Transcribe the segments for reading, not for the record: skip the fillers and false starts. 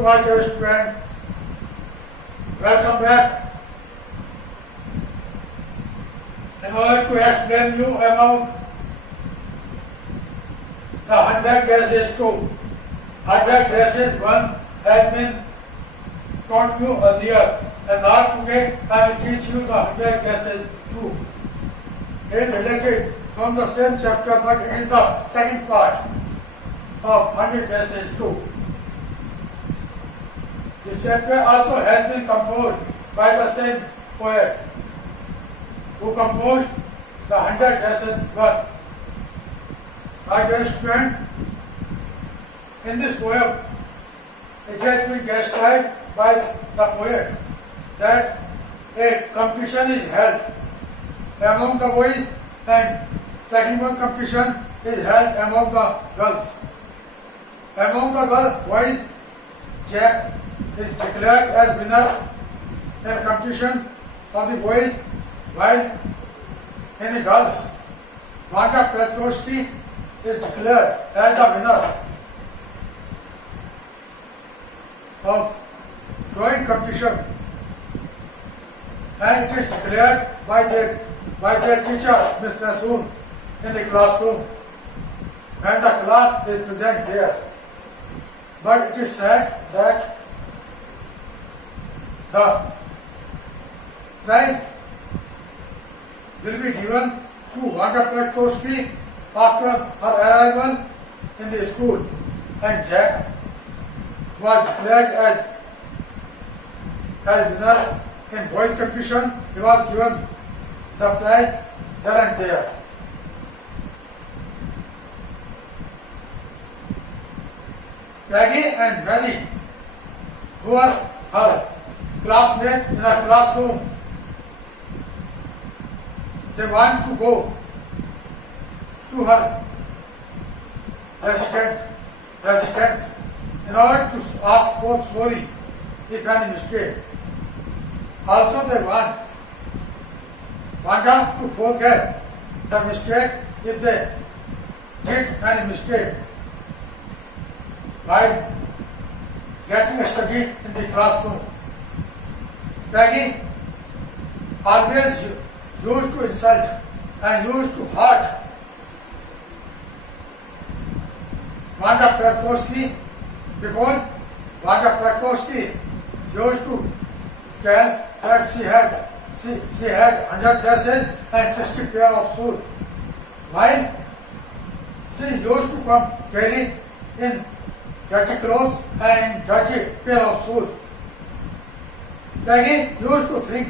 Hello, my dear student. Welcome back. In order to explain you about the 100 gases 2. 100 gases 1 has been taught you earlier, and now today I will teach you the 100 gases 2. It is related from the same chapter, but it is the second part of 100 gases 2. This chapter also has been composed by the same poet who composed the 100 gases 1. My dear student, in this poem, it has been described by the poet that a competition is held among the boys and second one competition is held among the girls. Among the boys, Jack is declared as winner in competition of the boys, while in the girls, Wanda Petrovsky is declared as the winner of drawing competition, and it is declared by their teacher, Miss Nasoon, in the classroom, and the class is present there. But it is said that the prize will be given to Wanda Petrovsky after her arrival in the school, and Jack was declared as winner in boys competition. He was given the prize then and there. Peggy and Maddie, who are her classmates in her classroom, they want to go to her residence in order to ask for sorry if any mistake. Also they want her to forget the mistake if they did any mistake while getting study in the classroom. Peggy always used to insult and used to hurt Wanda Petrovsky, because Wanda Petrovsky used to tell that she had 100 dresses and 60 pair of shoes, while she used to come carrying in dirty clothes and dirty pair of shoes. Peggy used to think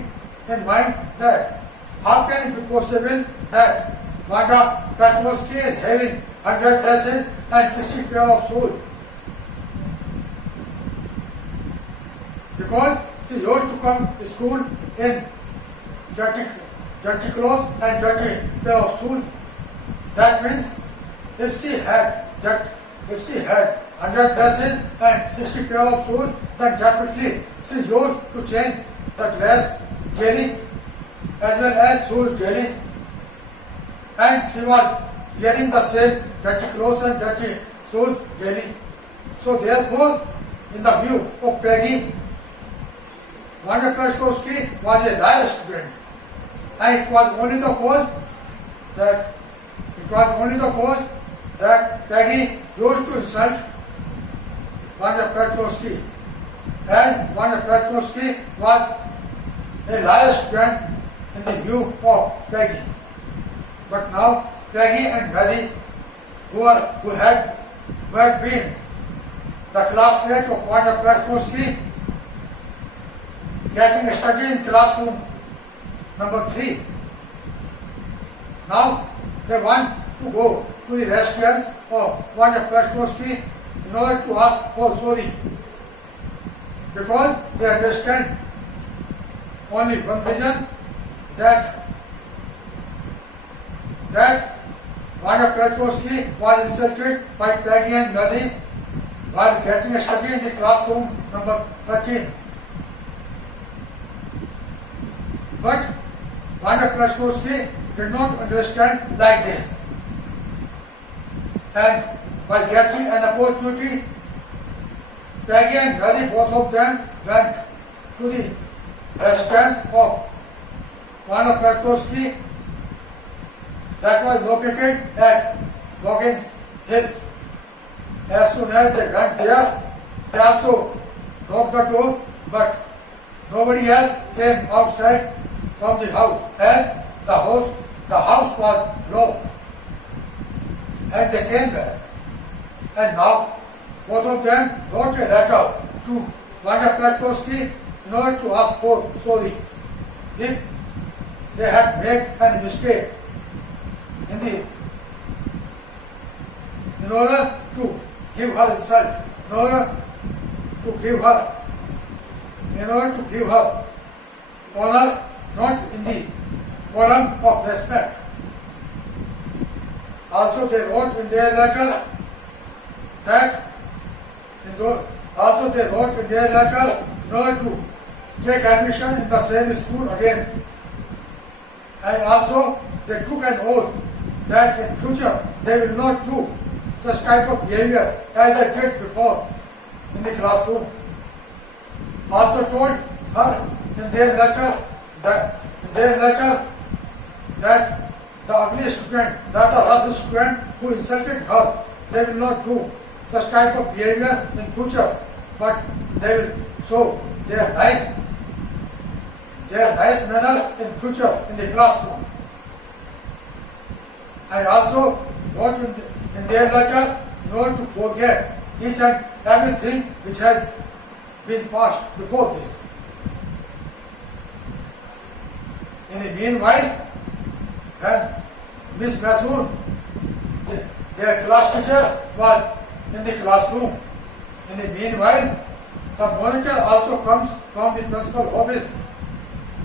in mind that how can it be possible that Wanda Petrovsky is having 100 dresses and 60 pair of shoes, because she used to come to school in dirty clothes and dirty pair of shoes. That means if she had 100 dresses and 60 pair of shoes, then definitely she used to change the dress daily as well as shoes daily, and she was wearing the same dirty clothes and dirty shoes daily. So therefore, in the view of Peggy, Wanda Petrovsky was a liar student, and it was only the cause that Peggy used to insult Wanda Petrovsky, and Wanda Petrovsky was a liar student in the view of Peggy. But now Peggy and Maddie, who had been the classmates of Wanda Petrovsky, getting study in classroom number 3. Now they want to go to the residence of Wanda Petrovsky in order to ask for sorry, because they understand only one reason, that Wanda Petrovsky was insulted by Peggy and Maddie while getting study in the classroom number 13. But Wanda Petrovsky did not understand like this, and by getting an opportunity Peggy and Gary, both of them went to the residence of Vana Petrovsky that was located at Logan's Hills. As soon as they went there, they also knocked the door, but nobody else came outside from the house, and the house was locked. And they came back. And now, both of them wrote a letter to Vanya Petrovsky in order to ask for sorry if they had made a mistake in order to give her insult, in order to give her honor, not in the column of respect. Also, they wrote in their letter that in order to take admission in the same school again. And also, they took an oath that in future they will not do such type of behavior as they did before in the classroom. Also told her in their letter that the ugly student, that the other student who insulted her, they will not do such type of behavior in future, but they will show their nice manner in future in the classroom. I also wrote in their letter not to forget each and everything which has been passed before this. In the meanwhile, when Miss Masoon, their class teacher, was in the classroom, in the meanwhile, the monitor also comes from the principal office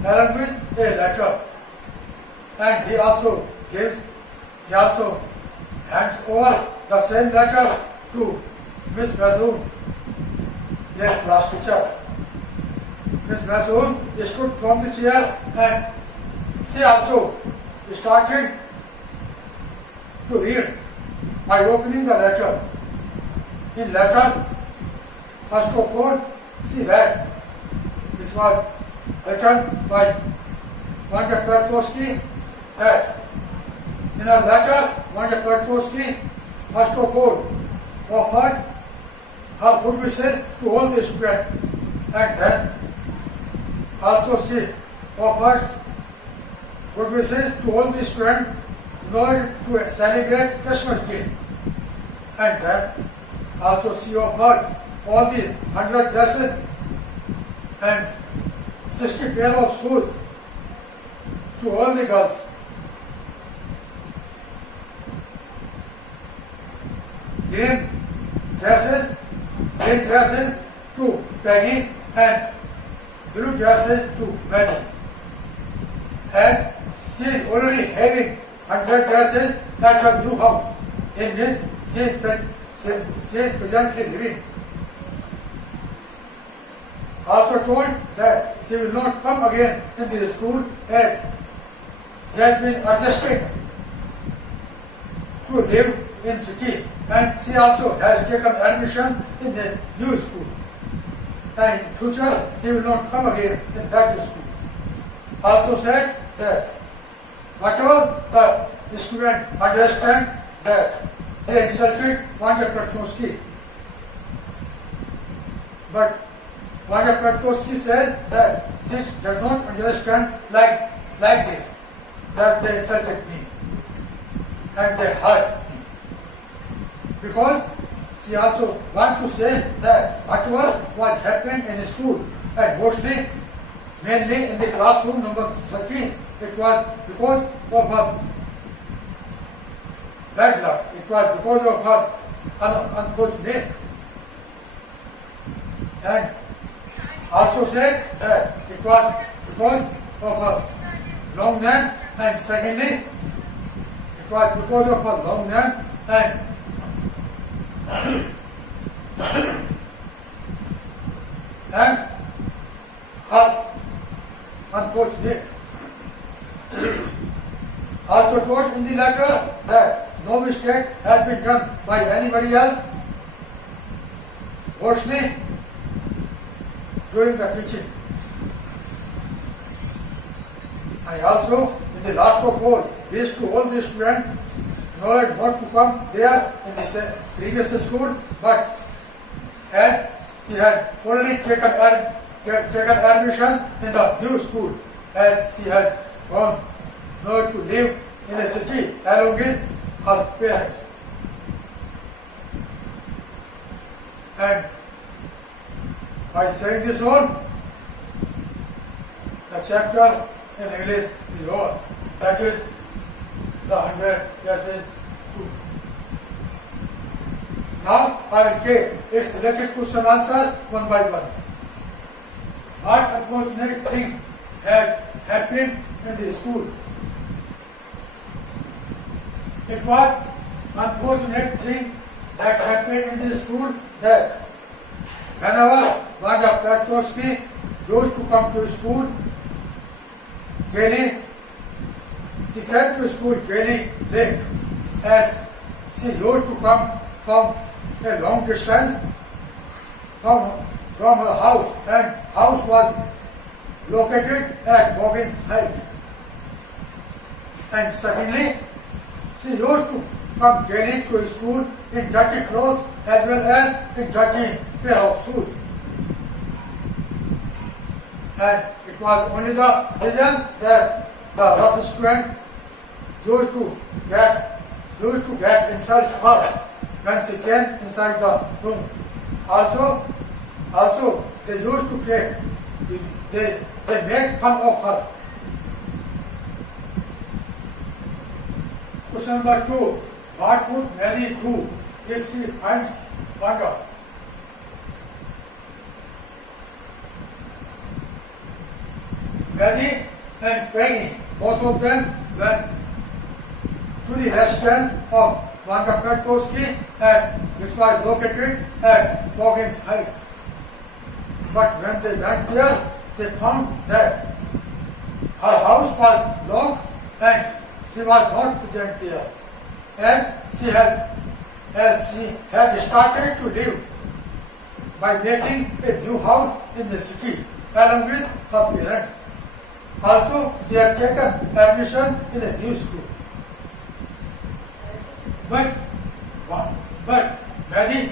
along with a letter, and he also hands over the same letter to Miss Masoon, their class teacher. Miss Masoon stood from the chair and she also started to read by opening the letter. In letter, first of all, she read. This was written by Vanya Petrovsky that in a letter, Vanya Petrovsky first of all offered her good wishes to all the students, and then also she offers good wishes to all the students in order to celebrate Christmas Day. And then also she offered all the 100 dresses and 60 pairs of shoes to all the girls. Green dresses to Peggy and blue dresses to Maggie. And she is already having 100 dresses at her new house, in which she is presently living. Also told that she will not come again into the school as she has been adjusted to live in city, and she also has taken admission in the new school. And in future she will not come again in that school. Also said that whatever the student understand that they insulted Vanya Petrovsky, but Vanya Petrovsky says that she does not understand like this, that they insulted me and they hurt me. Because she also wants to say that whatever was happening in the school, and mainly in the classroom number 13, it was because of her bad luck. It was because of her unfortunate. And also said that it was because of her long name, and secondly, it was because of her long name and her unfortunate. Also told in the letter that no mistake has been done by anybody else. Mostly during the teaching. I also, in the last of all, wish to all the students knowledge not to come there in the previous school, but as she had already taken admission in the new school, as she had gone now to live in a city along with her parents. And by saying this all, the chapter in English is over. That is the 100 classes 2. Now I will take its related question answer one by one. What unfortunate thing had happened in the school? It was unfortunate thing that happened in the school that whenever Wanda Petrovsky used to come to school daily, she came to school daily late, as she used to come from a long distance from her house, and house was located at Bobbins Height. And secondly, she used to come daily to school in dirty clothes as well as in dirty pair of shoes. And it was only the reason that the rough student used to get inside her when she came inside the room. Also they used to they made fun of her. Question number 2. What would Mary do if she finds Wanda? Mary and Peggy, both of them went to the residence of Wanda Petrovsky, which was located at Boggins Height. But when they went there, they found that her house was locked and she was not present there, as she had started to live by making a new house in the city along with her parents. Also, she had taken admission in a new school. But Mary,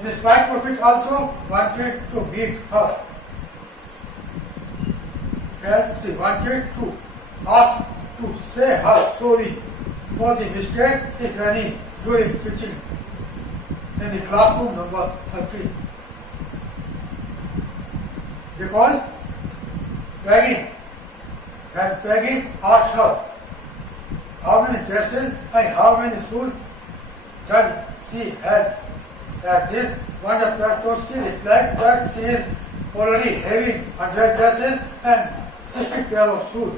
in spite of it, also wanted to meet her, as she wanted to ask to say her sorry for the mistake, if any, during teaching in the classroom number 13. Because Peggy asked her how many dresses and how many shoes does she have. At this, Wanda Petrovsky replied that she is already having 100 dresses and 60 pairs of shoes.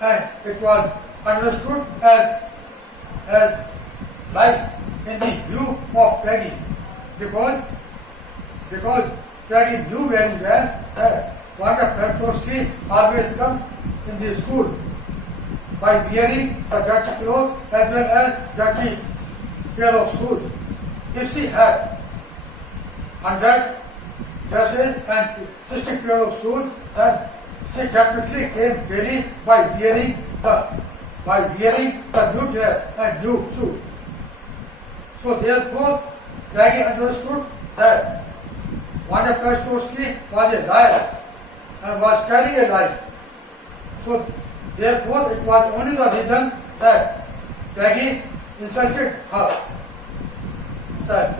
And it was understood as like in the view of Peggy, because Peggy knew very well that Wanda Petrovsky always comes in the school by wearing a dirty clothes as well as dirty pair of shoes. If she had 100 dresses and 60 pair of shoes, then she definitely came daily by wearing the new dress and new shoes. So therefore, Peggy understood that Wanda Petrovsky was a liar and was telling a lie. So therefore, it was only the reason that Peggy insulted her. Sir.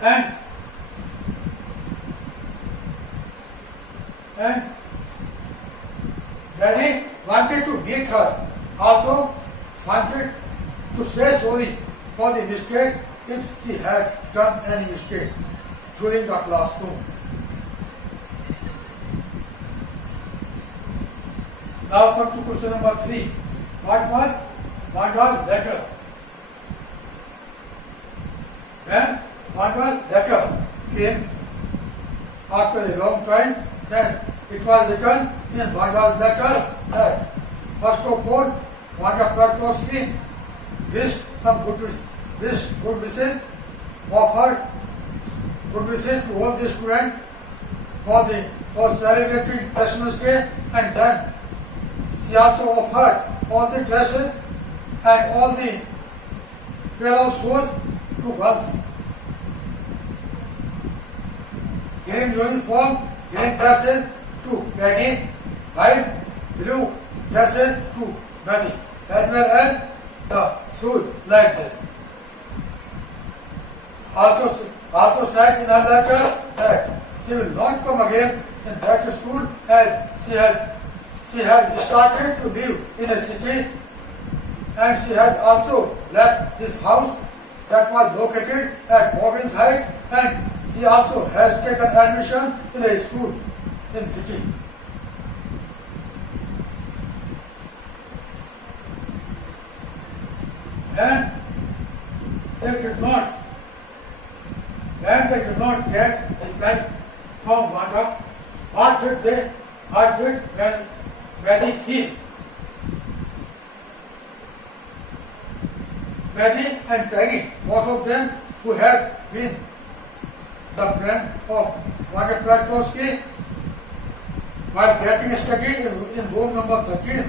And Mary wanted to meet her, also wanted to say sorry for the mistake if she had done any mistake during the classroom. Now come to question number 3. What was Wanda's letter? When Wanda's letter came after a long time, then it was written in Wanda's letter that first of all, Wanda Petrovsky wished good wishes offered good wishes to all the students for celebrating Christmas Day, and then she also offered all the dresses and all the pair of shoes to girls. Green uniform, green dresses to Peggy, white, blue dresses to Betty, as well as the shoes like this. Also said in her letter that she will not come again in that school as she had started to live in a city, and she has also left this house that was located at Morgan's Height, and she also has taken admission in a school in city. And they did not get a life from Wanda. What did Betty feel? Betty and Peggy, both of them who had been the friend of Wanda Piotrowski, while getting study in room number 13,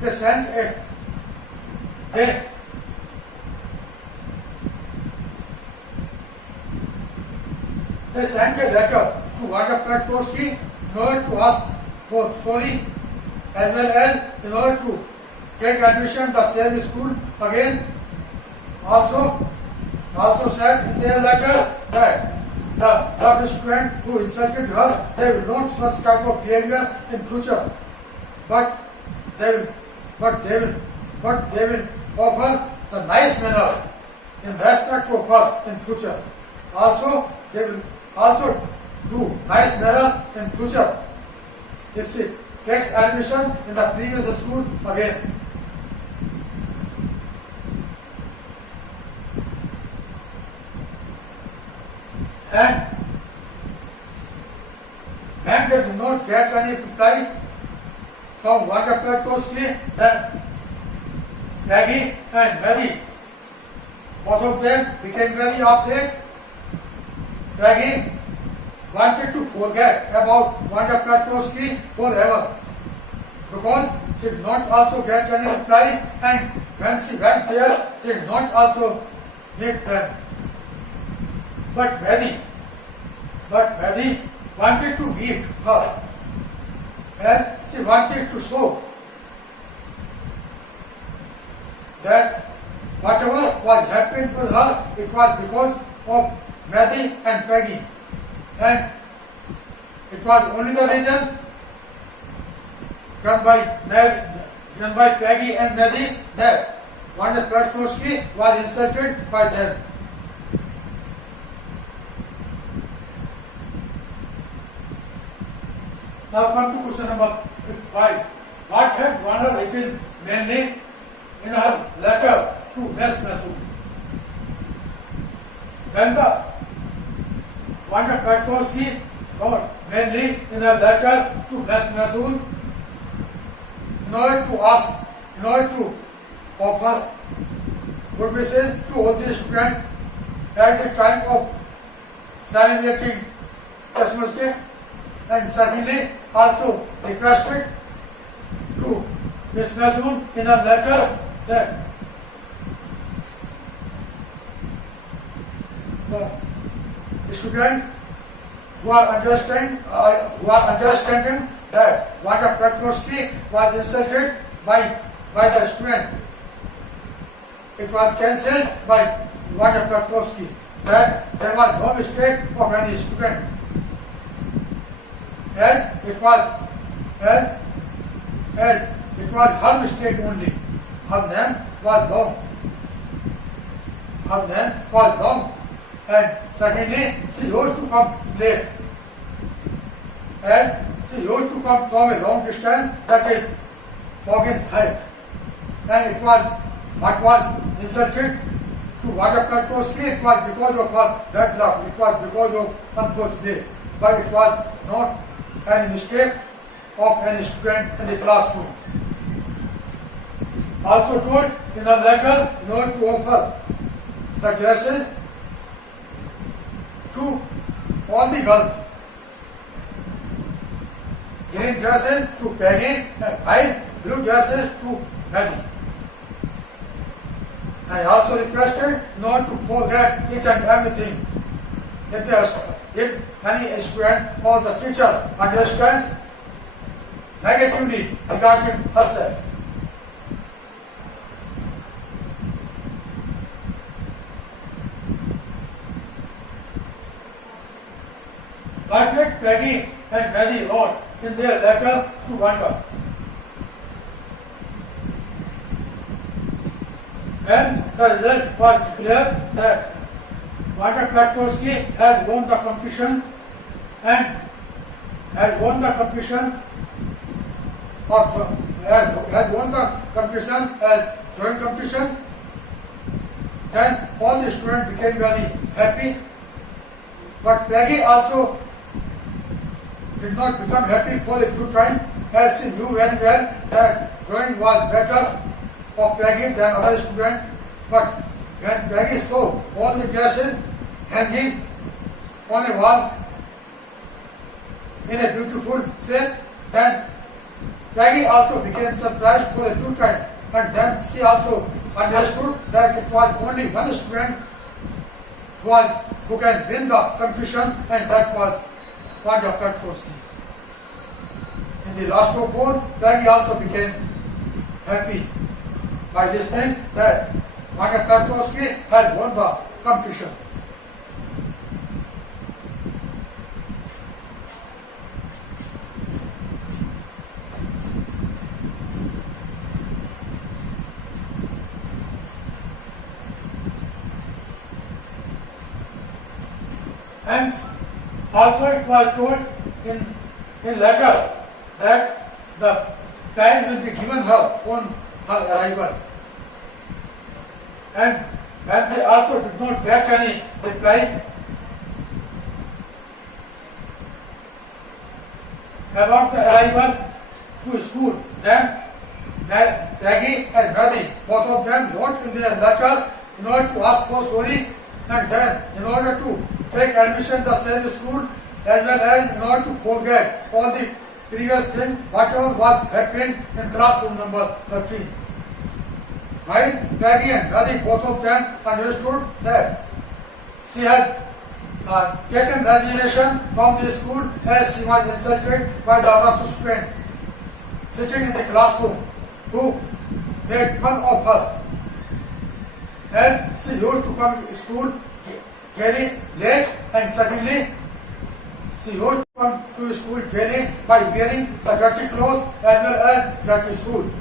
they sent a letter to Wanda Piotrowski in order to ask for sorry, as well as in order to take admission the same school again. Also said in their letter that the student who insulted her, they will not such type of behavior in future, but they will offer the nice manner in respect of her in future. Also, they will also do nice manner in future if she takes admission in the previous school again. And when they do not get any reply from Wanda Piotrowski, then Peggy and Betty, both of them became very upset. Peggy wanted to forget about Wanda Piotrowski forever because she did not also get any reply, and when she went there, she did not also meet them. But Betty wanted to meet her, as she wanted to show that whatever was happening to her, it was because of Betty and Peggy, and it was only the reason done by Peggy and Betty that Wanda Piotrowski was insulted by them. Now come to question number 5. What had Wanda written mainly in her letter to Miss Masood? When the Wanda Piotrowski wrote mainly in her letter to Miss Masood in order to offer good wishes to all the students at the time of celebrating Christmas Day, and certainly also requested to Miss Masood in a letter that the students who are understanding that Wanda Piotrowski was insulted by the student, it was cancelled by Wanda Piotrowski that there was no mistake of any student, as it was her mistake only. Her name was wrong, and certainly she used to come late, as she used to come from a long distance, that is Morgan's Height, and what was insulted to Wanda Piotrowski, it was because of her bad luck, it was because of unfortunate, but it was not any mistake of any student in the classroom. Also told in a letter in order to offer the dresses to all the girls. Green dresses to Peggy and white blue dresses to Maggie. I also requested not to forget each and everything. If any student or the teacher understands negatively regarding herself, like Peggy and Maggie wrote in their letter to Wanda. When the result was declared that Wanda Petrosky has won the competition and has won the competition as drawing competition, then all the students became very happy. But Peggy also did not become happy for a few times, as she knew very well that drawing was better for Peggy than other students. But when Peggy saw all the dresses hanging on a wall in a beautiful set, then Peggy also became surprised for a few times, and then she also understood that it was only one student who can win the competition, and that was Wanda Petrosky. In the last of all, Peggy also became happy by listening that Wanda Petrosky had won the competition. And also it was told in letter that the prize will be given her on her arrival. And when they also did not get any reply about the arrival to school, then Peggy and Mary, both of them wrote in their letter in order to ask for sorry, and then in order to take admission the same school, as well as in order to forget all the previous things, whatever was happening in classroom number 13. While Peggy and Mary, both of them understood that she had taken resignation from the school as she was insulted by the other students sitting in the classroom who made fun of her. And she used to come to school very late, and suddenly she used to come to school daily by wearing the dirty clothes as well as dirty shoes.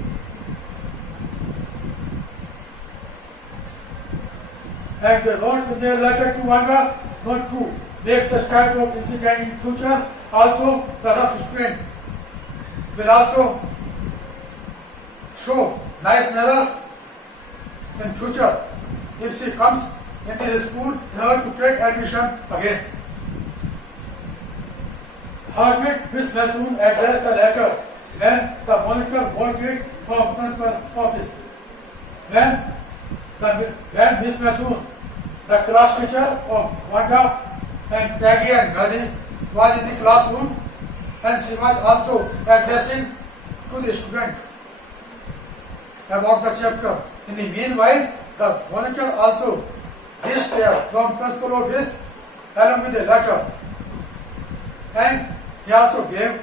And they wrote in their letter to Wanda not to make such type of incident in future. Also, the rough student will also show nice manner in future if she comes into the school in order to take admission again. Harvard Miss Masoon addressed the letter when the monitor brought it from principal's office. When Miss Masoon, the class teacher of Wanda and Peggy and Mary, was in the classroom, and she was also addressing to the student about the chapter. In the meanwhile, the monitor also reached there from principal office along with a letter, and he also gave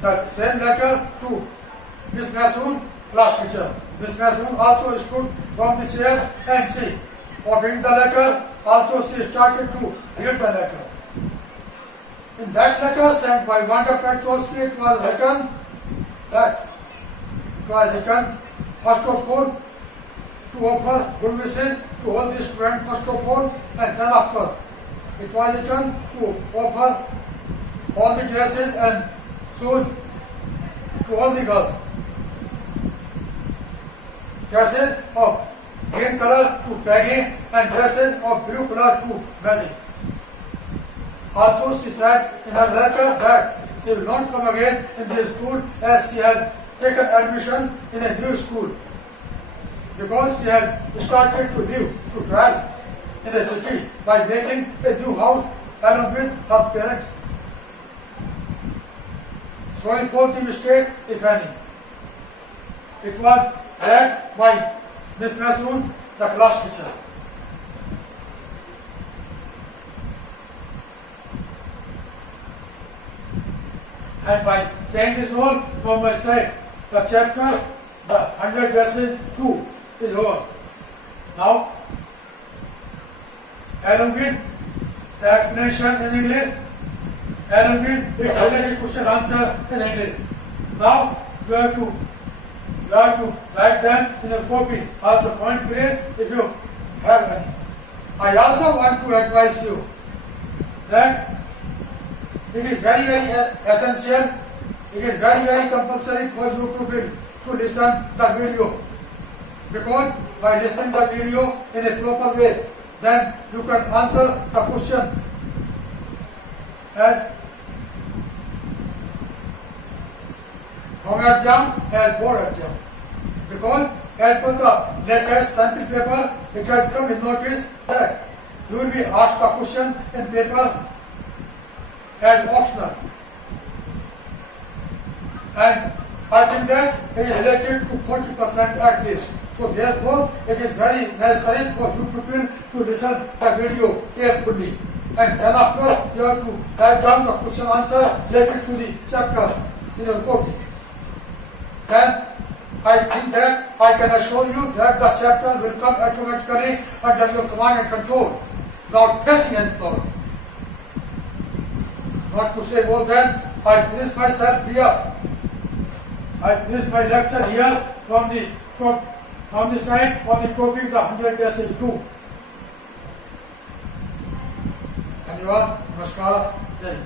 the same letter to Miss Masoon, class teacher. Miss Masoon also stood from the chair, and she, opening the letter, also she started to read the letter. In that letter sent by Wanda Petrosky, it was written first of all, to offer good wishes to all the students first of all, and then after it was written to offer all the dresses and shoes to all the girls. Dresses of green color to Peggy and dresses of blue color to Mary. Also she said in her letter that she will not come again in this school as she has taken admission in a new school, because she has started to live, to travel in the city by making a new house along with her parents. Showing forth the mistake, if any. It was read by Miss Masood, the class teacher. And by saying this whole, one must say the chapter, the 100 verses 2 is over. Now, along with the explanation in English, along with its related question answer in English. Now, you have to write them in a copy, also point grade if you have any. I also want to advise you that it is very, very essential, it is very, very compulsory for you to listen the video. Because by listening the video in a proper way, then you can answer the question as home exam and board exam. Because as per the latest sample paper, it has come in notice that you will be asked the question in paper as optional. And I think that it is related to 40% at least. So therefore, it is very necessary for you people to listen the video carefully. And then after, you have to write down the question answer related to the chapter in your copy. Then I think that I can assure you that the chapter will come automatically under your command and control without facing any problem. Not to say more than I finish myself here. I finish my lecture here from the side of the topic the 100 verses 2. धन्यवाद, नमस्कार, जय हिंद।